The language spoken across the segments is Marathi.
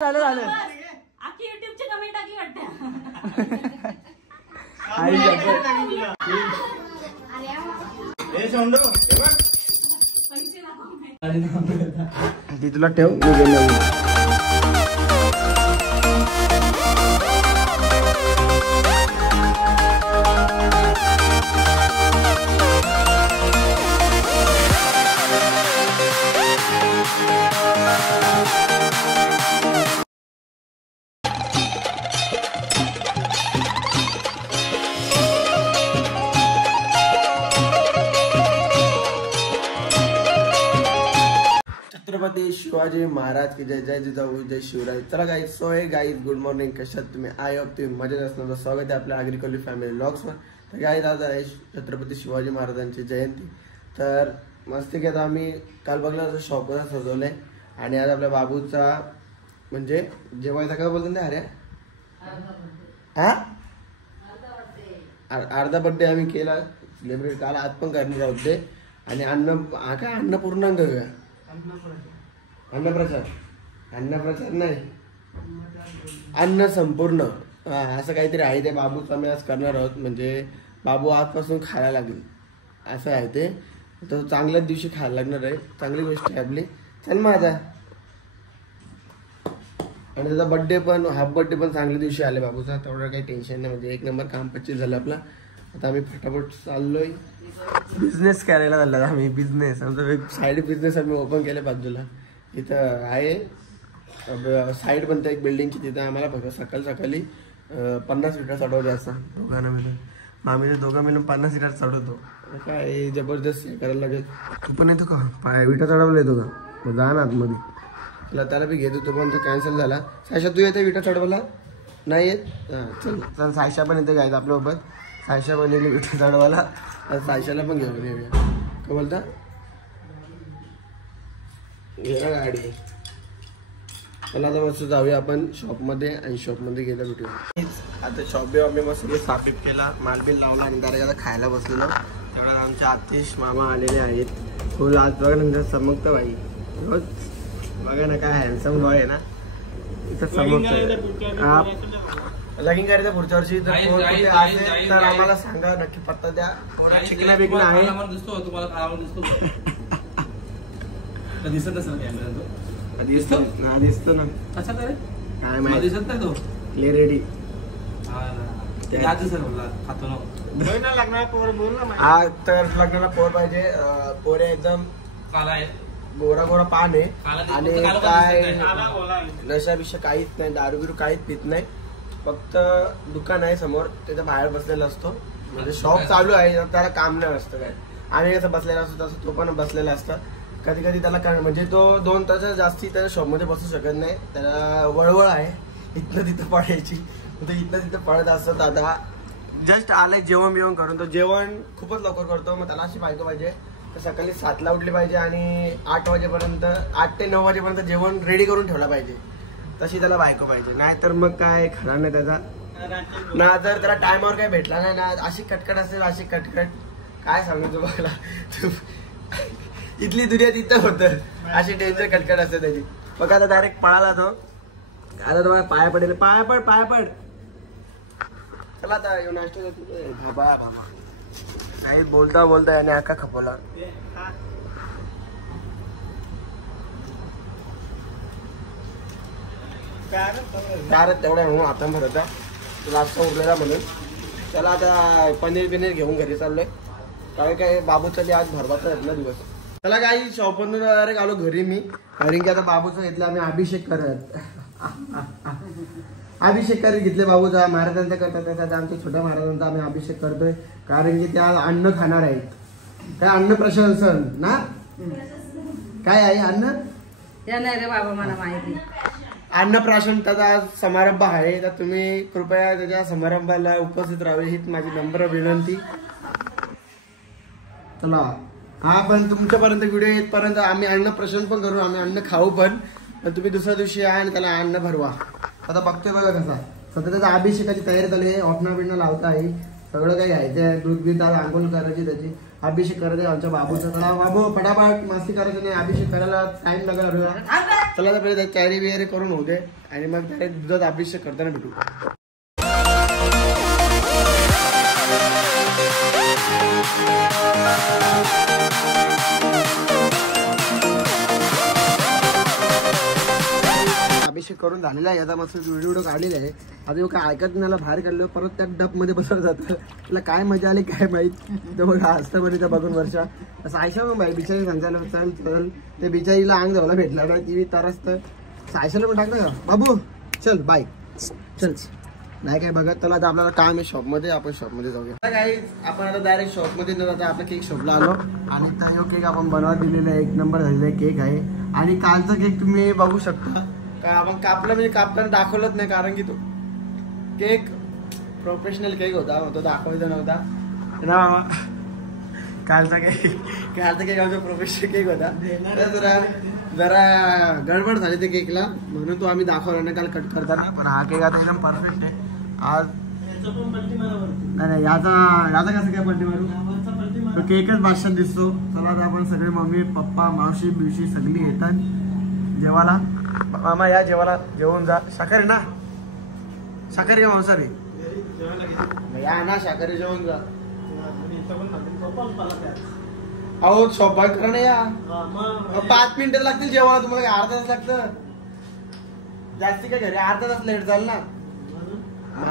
झालं झालं आखी युट्यूबची कमेंट आखी वाटते ती तुला ठेव मी गेलो छत्रपती शिवाजी महाराज की जय जय जिजाऊ जय शिवराय। चला गाईज सो हे गाईज गुड मॉर्निंग, कशात तुम्ही? आय होप तुम्ही मजेत असणार। स्वागत आहे आपल्या अग्रिकल्चर फॅमिली व्लॉग्सवर। तर गाईज आज आहे छत्रपती शिवाजी महाराजांची जयंती। तर मस्ती आता आम्ही काल बघला शॉपवर सजवलंय आणि आज आपल्या बाबूचा म्हणजे जेवायचा काय बोलतो ना अरे हा अर्धा बर्थडे आम्ही केला सेलिब्रेट काल, आज पण करणार आहोत ते। आणि काय अन्नपूर्णांक अन्नप्रसाद नाही अन्न संपूर्ण असं काहीतरी आहे ते बाबूचं आम्ही आज करणार आहोत। म्हणजे बाबू आजपासून खायला लागेल असं आहे ते, तो चांगल्याच दिवशी खायला लागणार आहे, चांगली गोष्ट आहे आपली। चल माझा आणि त्याचा बर्थडे पण हाफ बर्थडे पण चांगल्या दिवशी आले बाबूचा, तेवढं काही टेन्शन नाही। म्हणजे एक नंबर काम 25 झालं आपला। आता आम्ही फटाफट चाललोय बिझनेस करायला चालला आम्ही। बिझनेस आमचा एक साईड बिझनेस आम्ही ओपन केले बाजूला, इथं आहे साईड बनते एक बिल्डिंगची, तिथं आम्हाला फक्त सकाळी 50 लिटर चढवते असं दोघांना मिळून, आम्ही दोघं मिळून 50 लिटर चढवतो। काय जबरदस्त करायला लागेल। तू पण येतो का? विटा चढवला येतो का? जा ना आतमध्ये, तुला त्याला बी घेतो, तो पण तो कॅन्सल झाला। सायशा तू येते विटा चढवायला? नाही येत? चल चल सायशा पण येते गायचं आपल्यासोबत। सायशा पण येते विटा चढवायला, सायशाला पण घेऊन येऊया। काय बोलता? घे गाडी। चला आता मस्त जाऊया आपण शॉपमध्ये आणि शॉपमध्ये गेला भेटूया। आता शॉप बी आम्ही मस्त साफीप केला, मालबिल लावला आणि जरा खायला बसलेलो। तेवढ्यात आमचे आतिश मामा आलेले आहेत। फुल आज बघा नंतर चमकतं बाई, रोज बघा ना काय हँडसम बॉय आहे ना, इथं चमकतं। लगीन करायचं पुढच्या वर्षी जर कोण कुठे असेल तर आम्हाला सांगा, नक्की पत्ता द्या। शिकला बिकला आहे दिसतो ना काय माहिती दिसत नाही तो क्लिअरिटी आज तर लग्नाला पोर पाहिजे, पोरे एकदम गोरा गोरा पान आहे आणि काय नशा बिशा काहीच नाही, दारू बिरू काहीच पित नाही, फक्त दुकान आहे समोर त्याच्या बाहेर बसलेला असतो। म्हणजे शॉप चालू आहे, त्याला काम नाही असतं काय, आम्ही कसं बसलेला असतो तसं तो पण बसलेला असतं। कधी कधी त्याला म्हणजे तो 2 तास जास्ती त्या शॉपमध्ये बसू शकत नाही, त्याला वळवळ आहे इथनं तिथं पडायची, तो इथनं तिथं पडत असतो। दादा जस्ट आलाय जेवण बिवण करून, तो जेवण खूपच लवकर करतो। मग त्याला अशी बायको पाहिजे तर सकाळी 7ला उठली पाहिजे आणि 8 वाजेपर्यंत 8 ते 9 वाजेपर्यंत जेवण रेडी करून ठेवला पाहिजे, तशी त्याला बायको पाहिजे। नाही तर मग काय खरा नाही त्याचा ना, जर त्याला टायमावर काय भेटला नाही ना, अशी कटकट असेल अशी कटकट काय सांगू तुम्हाला, इथली दुनिया तिथं होतं, अशी डेंजर कटकट असते त्याची। मग आता डायरेक्ट पळाला तो, आता तुम्हाला पाया पडेल, पाया पड चला आता येऊन नाश्ता भाबा नाही बोलता बोलता याने आका खपवला। तेवढा म्हणून आता भरत लास्ट उरलेला म्हणून त्याला आता पनीर घेऊन घरी चाललोय, कारण काय बाबूचा आज भरवाचा आहे ना दिवस। चला काही शॉपमधून डायरेक्ट आलो घरी मी, कारण की आता बाबूचा घेतला आम्ही अभिषेक करत घेतले बाबूचा, महाराजांचा करतात त्याचा, आमच्या छोट्या महाराजांचा आम्ही अभिषेक करतोय, कारण की त्या अन्न खाणार आहेत, काय अन्न प्रशंसन ना काय आहे अन्न नाही रे बाबा मला माहिती। अन्नप्राशनाचा समारंभ आहे, तर तुम्ही कृपया त्याच्या समारंभाला उपस्थित राहावे हीच माझी नम्र विनंती। चला हा पण तुमच्यापर्यंत व्हिडिओ येतपर्यंत आम्ही अन्नप्राशन पण करू, आम्ही अन्न खाऊ पण तुम्ही दुसऱ्या दिवशी या आणि त्याला अन्न भरवा। आता बघतोय बघा कसा सध्या त्याचा अभिषेकाची तयारी चालू आहे, ऑटना बिटना लावता आहे, सगळं काही आहे, दूध बीत आंघोळ करायची त्याची। अभिषेक करत आहे आमच्या बाबूचा. चला बाबू पटापट मस्ती करायची नाही, अभिषेक करायला टाइम लागला. चला तर पहिले कॅरी बिअरी करून होऊ दे आणि मग त्याने दुधात अभिषेक करताना भेटू. अभिषेक करून झालेला आहे. आता मस्त व्हिडिओ काढलेला आहे. आता काय ऐकत नाही, बाहेर काढलं परत त्या डब मध्ये बसवलं जातं. तुला काय मजा आली काय माहित. तर बघ असतं बरं त्या बघून वर्षा असं आयशा मग बाई बिचारी सांगायला चल चल ते बिचारीला अंग जावला भेटला ना ती तरच आयशाला पण टाकलं का बाबू चल बाय चल. नाही काय बघत त्याला आता आपल्याला काम आहे शॉपमध्ये. आपण शॉपमध्ये जाऊया काही. आपण आता डायरेक्ट शॉपमध्ये न जाता आपल्या केक शॉपला आलो आणि तो केक आपण बनवत दिलेला आहे. 1 नंबर झालेला केक आहे. आणि कालचा केक तुम्ही बघू शकता का आपण कापला म्हणजे कापताना दाखवलंच नाही कारण की तो केक प्रोफेशनल केक होता. तो दाखवायचा नव्हता ना. कालचा केक आमचा प्रोफेशनल केक होता. जरा गडबड झाली त्या केकला म्हणून तो आम्ही दाखवला नाही काल कट करताना. पण हा केक आता एकदम परफेक्ट आहे. आज नाही याचा कसं काय पलटी मारू. तो केकच बादशाह दिसतो. चला आता आपण सगळे मम्मी पप्पा मावशी बिवशी सगळी येतात जेवायला. मामा या जेवायला जेवून जा. शाकाहारी ना शाकाहारी का मांसाहारी या ना शाकाहारी जेवून जा. अहो शॉप बंद करा ना या. 5 मिनिटं लागतील जेवायला तुम्हाला. अर्धा तास लागतं जास्ती काय घरी. अर्धा तास लेट झालं ना.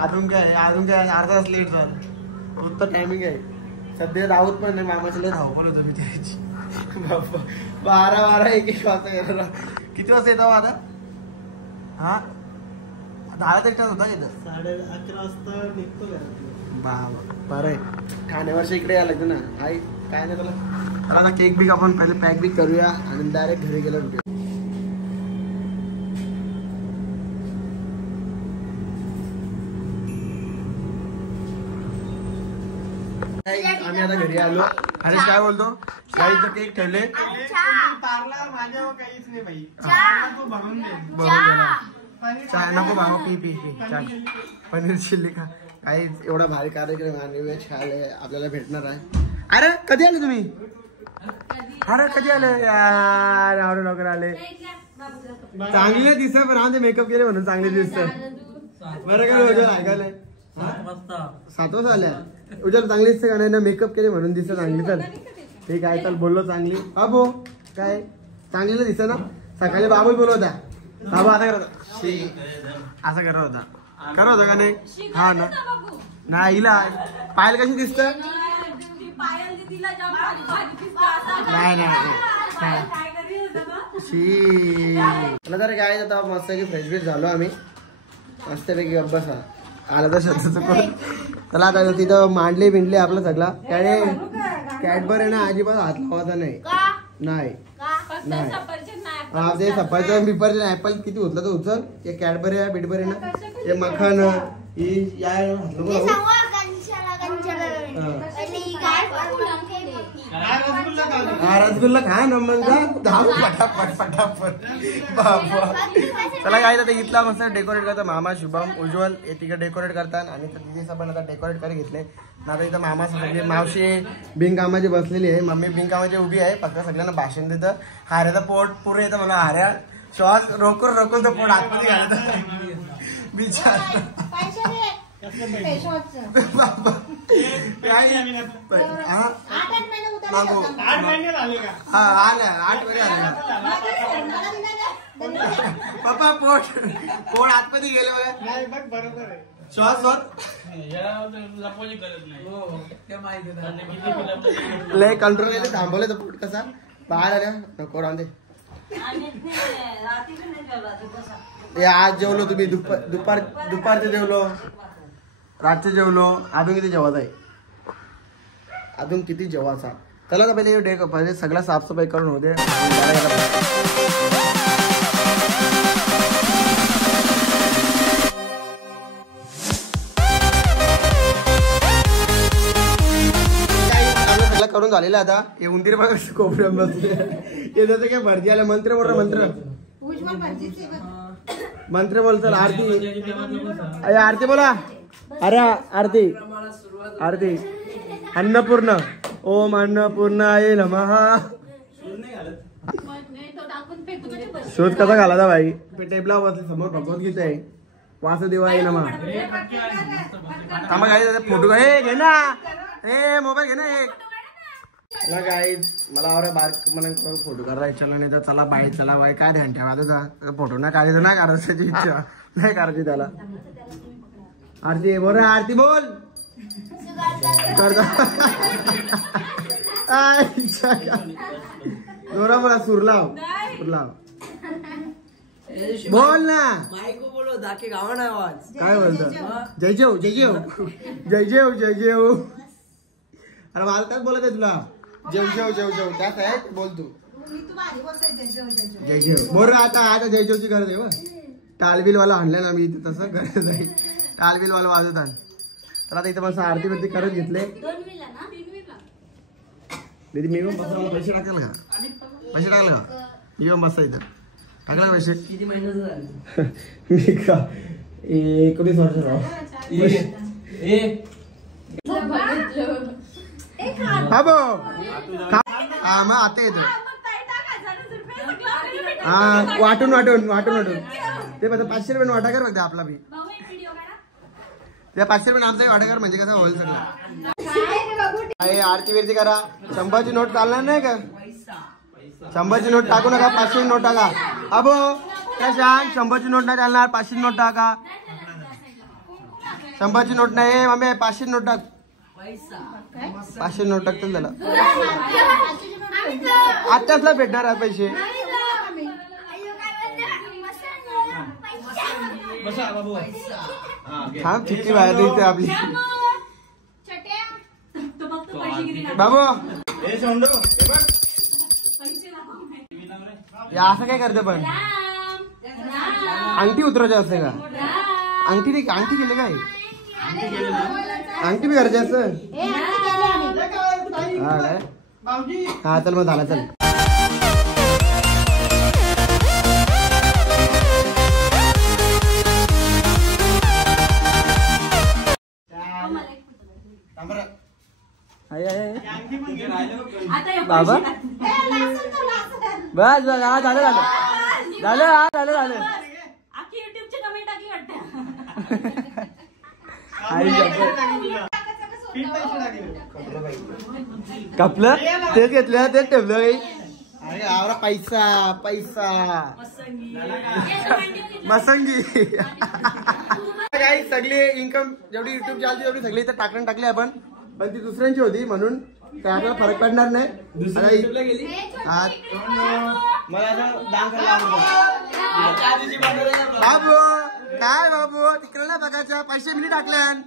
अजून काय अर्धा तास लेट झालं. उत्तर टायमिंग आहे सध्या. राहत पण नाही मामाच्या लय धावपळ होतो मी त्याची. 12 1 वाजता. किती वाजता येतो आता. हा 10 तास होता येतं. 11:30 वाजता निघतो बाबा. बरं आहे ठाण्यावरच्या इकडे यायला लागतं ना. आई काय नाही तुला. आता केक बिक आपण पहिले पॅक बिक करूया आणि डायरेक्ट घरी गेलो भेटूया. आम्ही आता घरी आलो. हरीश काय बोलतो. गाईचं केक ठेवले. नको भाऊ पी पनीर चिल्ली का काही. एवढा भारी कार्यक्रम आणि वेळ खायला आपल्याला भेटणार आहे. अरे कधी आले तुम्ही. अरे कधी आले यार. एवढे लवकर आले. चांगले दिसत पण आमचे मेकअप केले म्हणून चांगले दिसत. बरं काय उद्या ऐकायला 7 वाजता आल्या. उद्याला चांगली दिसते का नाही. मेकअप केले म्हणून दिसत चांगली. चल ठीक आहे चल बोललो चांगली. बाबू काय चांगली दिसत ना. सकाळी बाबू बोलवता. बाबू आता करत असं करत होता. करत होता का नाही. हा ना नाही हिला पायल कशी दिसत. नाही तर काय आता मस्त की फ्रेश फ्रेश झालो आम्ही. मस्तपैकी अभ्यास आला तर शब्द चुकून. चला आता तिथं मांडले बिंडले आपलं सगळा. त्याने कॅडबर आहे ना अजिबात हात लावायचा नाही. नाही हा ते सफरचंद बिफरचंद ऍपल किती होतलं तर उचल. ते कॅडबरी आहे बिडबरी आहे ना. ते मखन ही या रसगुल्ला खा ना मग फटाफट. चला काय आता इथला मस्त डेकोरेट करतात मामा शुभम उज्ज्वल हे तिकडे डेकोरेट करतात. आणि तिथे पण आता डेकोरेट करे घेतले ना. आता इथं मामा सगळे मावशी बिनकामाची बसलेली आहे. मम्मी बिनकामाची उभी आहे. फक्त सगळ्यांना भाषण देतं. हाऱ्याचं पोट पुरं येतं मला. हाऱ्या श्वास रोकून तर पोट आतमध्ये घालत विचार. पप्पा पोट आतमध्ये गेले बरोबर आहे. श्वास लय कंट्रोल केले. थांबवले तर पोट कसा बाहेर आल्या नको रांदे. आज जेवलो तुम्ही दुपारचे जेवलो रातचे जेवलो. अजून किती जेवायचा आहे. अजून किती जेवायचा. चला तर पहिले सगळं साफसफाई करून होते. करून झालेला आता. हे उंदीर बघा कोपऱ्यात बसले. त्याचं काय भरती आलं. मंत्र बोल मंत्र बोलतो. आरती बोला. अरे आरती अन्नपूर्ण ओम अन्नपूर्णाय नमः. शोध कसा घालायचा भाई? टेबला बसले समोर भगवद्गीता आहे. वासुदेवाय नमः. थांबा गाईज फोटो घे ना. ए मोबाईल घे ना एक. चला गाईज मला आवडे बारक मला फोटो करायला चला नाही तर चला बाई चला बाई काय ध्यान ठेवा तुझा फोटो नाही काढायचं नाही करायची इच्छा नाही करायची त्याला. आरती बोल आरती बोल. जोरा बोला सुरलाव सुरलाव बोल ना. मायको बोलो दाखे गावा ना आवाज. काय बोलतो जय जेव जय जेव जय जेव जय जेव. अरे मला काय बोलत आहे तुला. जेव जेव जेव जेव त्यात आहे बोल तू. जय जेव बोल आता आता जय जेवची गरज आहे. टालबिल वाला आणलं ना मी तसं गरज आहे. टालबिल वाला वाजवत आण. तर आता इथं मस्त आरती वरती करत घेतले. दीदी मी पण बसा पैसे टाकेल का. पैसे टाकले का मी पण बसता इथं टाकला पैसे. किती महिन्याचं झालं. मी का 19 वर्ष राव. हा बो हा मग आता येतो. हा वाटून वाटून वाटून वाटून ते बघा 500 रुपये वाटा कर बघा आपला बी. त्या 500 रुपये आमचा वाटा कर म्हणजे कसं होईल सगळं. आरती विरती करा. 100ची नोट चालणार नाही का. 100ची नोट टाकू नका 500ची नोट टाका. अबो काय सांग 100ची नोट नाही चालणार 500ची नोट टाका. 100ची नोट नाही मम्मी 500ची नोट टाक. 500 नोट टाकतील त्याला. आत्ताचला भेटणार आहे पैसे. थांब चिठ्ठी बाहेर इथे आपली. बाबू असं काय करते पण अंगठी उतरायची असते का. अंगठी अंगठी केले काय. अंगठी बी करायची असं. हा काय हा चल मग झाला चल. बाबा बस बस हा झालं झालं झालं हा झालं झालं. युट्यूबची कमेंट आधी वाटते. कपलं तेच घेतलं तेच ठेवलं काही. अरे आवरा पैसा पैसा मसंगी. काही सगळी इन्कम जेवढी युट्यूब चालते तेवढी सगळी इथं टाकून टाकली आपण. पण ती दुसऱ्यांची होती म्हणून काय आपल्याला फरक पडणार नाही. बाबू काय बाबू तिकडे नाही बघायचं. पैसे मिनी टाकल्यान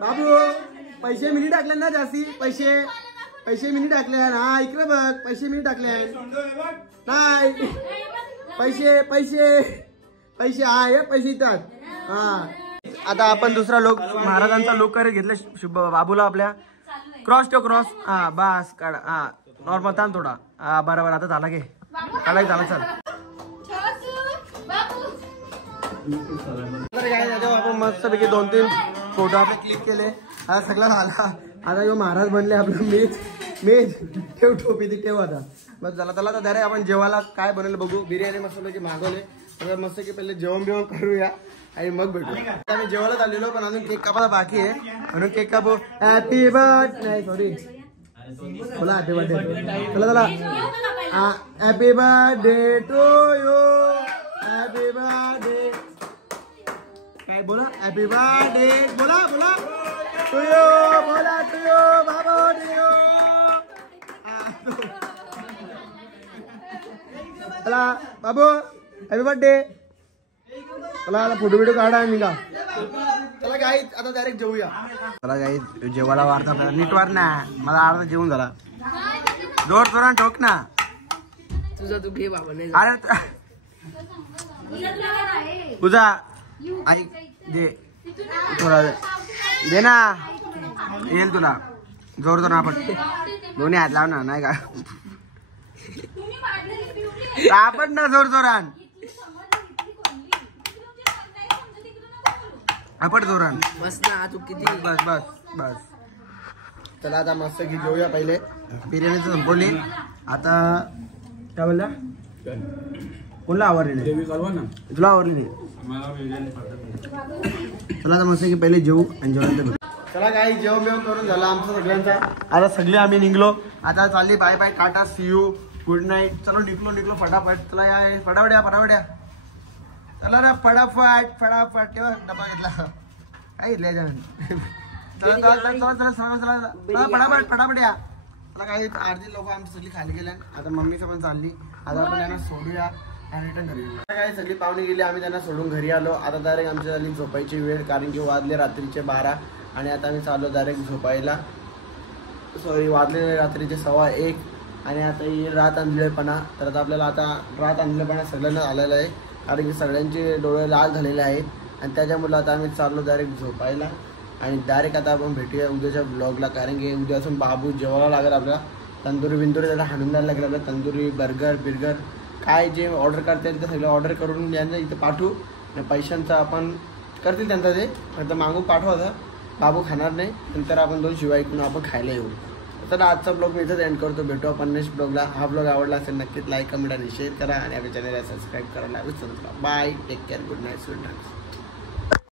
बाबू पैसे मिनी टाकल्यान ना जास्ती पैसे पैसे मिनी टाकल्यान. हा इकडे बघ पैसे मिनी टाकल्यान नाही पैसे पैसे पैसे हा हे पैसे येतात. हा आता आपण दुसरा लोक महाराजांचा लोक करत घेतला शुभ बाबूला आपल्या. क्रॉस टू क्रॉस हा बस काढा. हा नॉर्मल थांब थोडा. हा बरोबर आता झाला घे काढाय झाला सर. आपण मस्त पैकी 2-3 फोटो आपले क्लिक केले. आता सगळं झाला. आता यो महाराज बनले आपलं. मेज मेज ठेव टोपी ती ठेव आता बस झाला. त्याला तर डायरेक्ट आपण जेवायला काय बनवलं बघू. बिर्याणी मसाल्याची मागवले. तर मस्त की पहिले जेवण बिवण करूया आणि मग भेटू. आम्ही जेवायला आलेलो पण अजून केक कापायला बाकी आहे म्हणून केक कापू. हॅपी बर्थडे नाही सॉरी बोला हॅपी बर्थडे चला चला. Happy birthday to you. Happy birthday काय बोला. हॅपी बर्थडे बोला बोला टू यू बोला टू यू बाबा टू यू. चला बाबू हॅपी बर्थडे. चला फोटो बिटो काढा निघा. चला गाईज आता डायरेक्ट जेवूया. चला गाईज जेवायला वाढता नीट वाढ ना. मला अर्धा जेवून झाला. जोर जोरान ठोक ना तुझा तू घे बाबा. नाही अरे तुझा ऐक दे थोडा दे ना येईल तुला. जोर जोर आपण दोन्ही हात लाव ना नाही का. आपण ना जोर जोरान आपण जोरान बस ना तू किती बस बस बस. चला आता मस्त की जेवूया. पहिले बिर्याणी संपवली. आता काय बोलला कोणला आवडली नाही तुला आवडली नाही. चला आता मस्त की पहिले जेवू आणि जेवण. चला काही जेवण बिवण करून झालं आमचं सगळ्यांचा. आता सगळे आम्ही निघलो. आता चालली bye bye tata see you good night. चलो निघलो फटाफट. चला या फटाफट या चला ना फटाफट तेव्हा डबा घेतला काय घेतल्या फटाफट या. आता काही अर्धी लोक आमची सगळी खाली गेल्या. आता मम्मीचं पण चालली. आता आपण त्यांना सोडूया आणि रिटर्न करूया. आता काही सगळी पाहुणे गेली. आम्ही त्यांना सोडून घरी आलो. आता डायरेक्ट आमची झाली झोपायची वेळ कारण की वाजले रात्रीचे 12 आणि आता आम्ही चाललो डायरेक्ट झोपायला. वाजले रात्रीचे 1:15 आणि आता ही रात अंधळेपणा. तर आता आपल्याला आता रात अंधळेपणा सगळ्यांना आलेला आहे कारण की सगळ्यांचे डोळे लाल झालेले आहेत आणि त्याच्यामुळे आता आम्ही चाललो डायरेक्ट झोपायला. आणि डायरेक्ट आता आपण भेटूया उद्याच्या ब्लॉगला कारण की उद्यापासून बाबू जेवायला लागेल आपल्याला. तंदुरी बिंदुरी त्याला हाणून द्यायला लागेल आपल्याला. तंदुरी बिर्गर काय जे ऑर्डर करता येईल ते सगळं ऑर्डर करून द्यायचं इथं पाठवू. आणि पैशांचं आपण करतील त्यांचं ते फक्त मागून पाठवायचं. बाबू खाणार नाही. नंतर आपण 2 शिवाय ऐकून आपण खायला येऊ. तर आजचा ब्लॉग मी इथंच एंड करतो. भेटू आपण नेक्स्ट ब्लॉगला. हा ब्लॉग आवडला असेल नक्कीच लाईक कमेंट आणि शेअर करा आणि आपल्या चॅनलला सबस्क्राईब करायला विसरू नका. Bye take care good night sweet dreams.